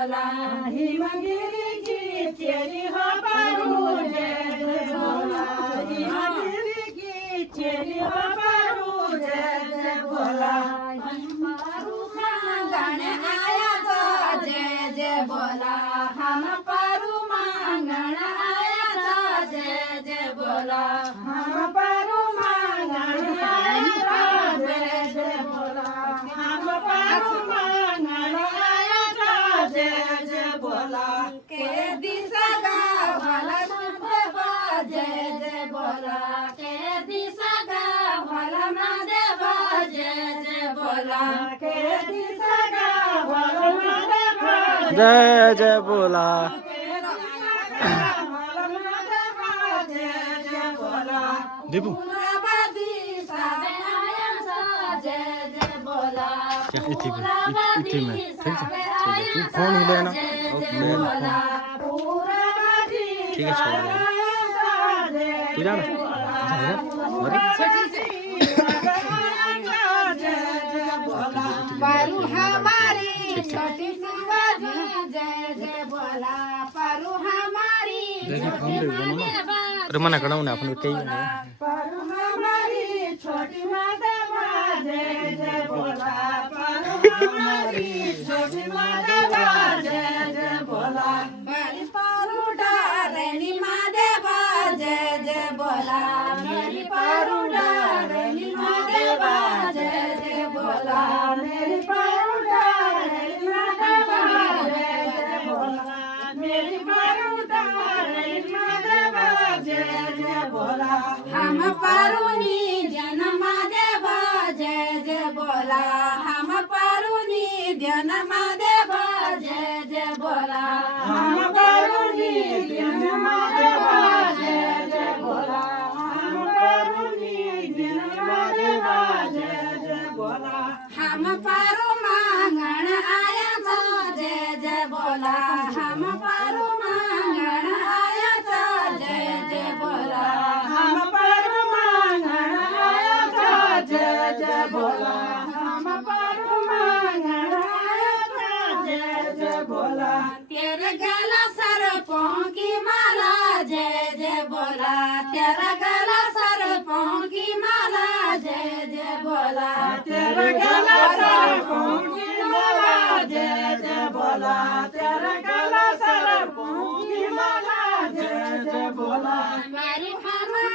बोला हिमगिरी की चेरी हो पारू जय जय बोला हिमगिरी की चेरी हो पारू जय जय बोला पारू मांगण आया तो जय जय बोला हम पारू मांगण आया तो जय जय बोला हम पारू मांगण आया तो जय जय बोला हम पारू मांगण आया तो जय जय बोला के दिशा गावाला मादेवा जय जय बोला के दिशा गावाला मादेवा जय जय बोला के दिशा गावाला मादेवा जय जय बोला दीपू इतनी में ठीक है तू फोन ही लेना मैं ठीक है छोड़ दे तू जाना पारू हमारी छोटी शिवाजी जय जय बोला पारू हमारी अरे मना कराऊ ना अपन कई पारू हमारी छोटी माधवा जय जय बोला पारू हमारी छोटी माधवा जय जय बोला मेरी पारू डारनी माधवा जय जय बोला मेरी पारू डारनी माधवा जय जय बोला मेरी पारू डारनी माधवा जय जय बोला मेरी पारू डारनी माधवा जय जय बोला हम पारुनी जन्म देवा जय जय बोला हम पारुनी जन्म देवा जय जय बोला हम पारुनी जन्म देवा जय जय बोला हम पारुनी जन्म देवा जय जय बोला हम पारू मांगण आया तो जय जय बोला हम पारू मांगण आया तो जय जय बोला हम पारू मांगण आया तो जय जय बोला हम पारू मांगण आया तो जय जय बोला तेरे गला सरपों की माला जय जय बोला तेरा गला सरपों की माला जय जय बोला तेरा गला सरपों की माला जय जय बोला तेरा गला सरपों की माला जय जय बोला मेरी पारू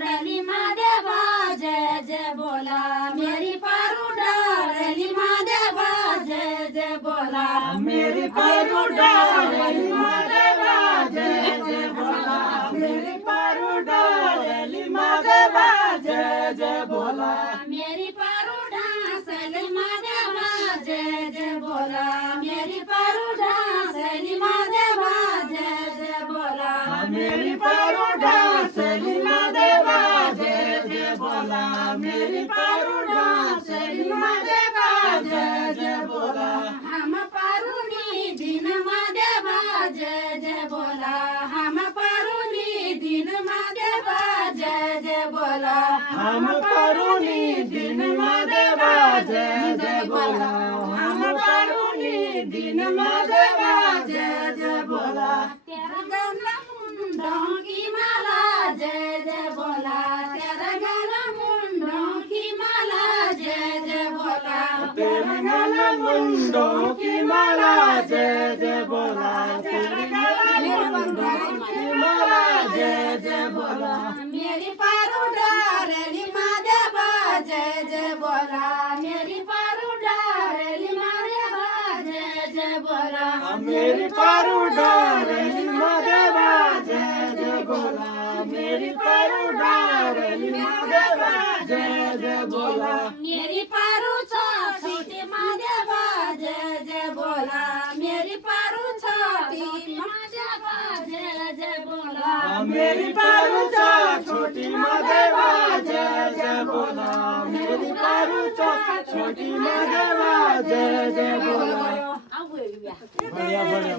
रली मादेवा जय जय बोला मेरी पारू रली मादेवा जय जय बोला मेरी पारू रली मादेवा जय जय बोला मेरी पारू रली मादेवा जय जय बोला मेरी पारू ढासली मादेवा जय जय बोला मेरी पारू ढासली मादेवा जय जय बोला मेरी पारू ढासली मादेवा जय जय बोला मेरी पारू ढासली मादेवा जय जय बोला हम पारुनी दिन मादेवा जय जय बोला हम पारुनी दिन मादेवा जय जय बोला हम पारुनी दिन मादेवा जय जय बोला हम पारुनी दिन मादेवा जय जय बोला तेरा गला मुंडों की माला जय जय बोला तेरा गला मुंडों की माला जय जय बोला तेरा गला मुंडों की माला जय जय बोला तेरा गला मुंडों की माला जय जय बोला मेरी पारू डारली मादेवा जय जय बोला मेरी पारू डारली मादेवा जय जय बोला मेरी पारू डारली मादेवा जय जय बोला मेरी पारू डारली मादेवा जय जय बोला मेरी पारू छोटी मादेवा जय जय बोला मेरी पारू छोटी मादेवा जय जय बोला मेरी पारू छोटी मादेवा जय जय बोला मेरी पारू छोटी मादेवा जय जय बोला बढ़िया बढ़िया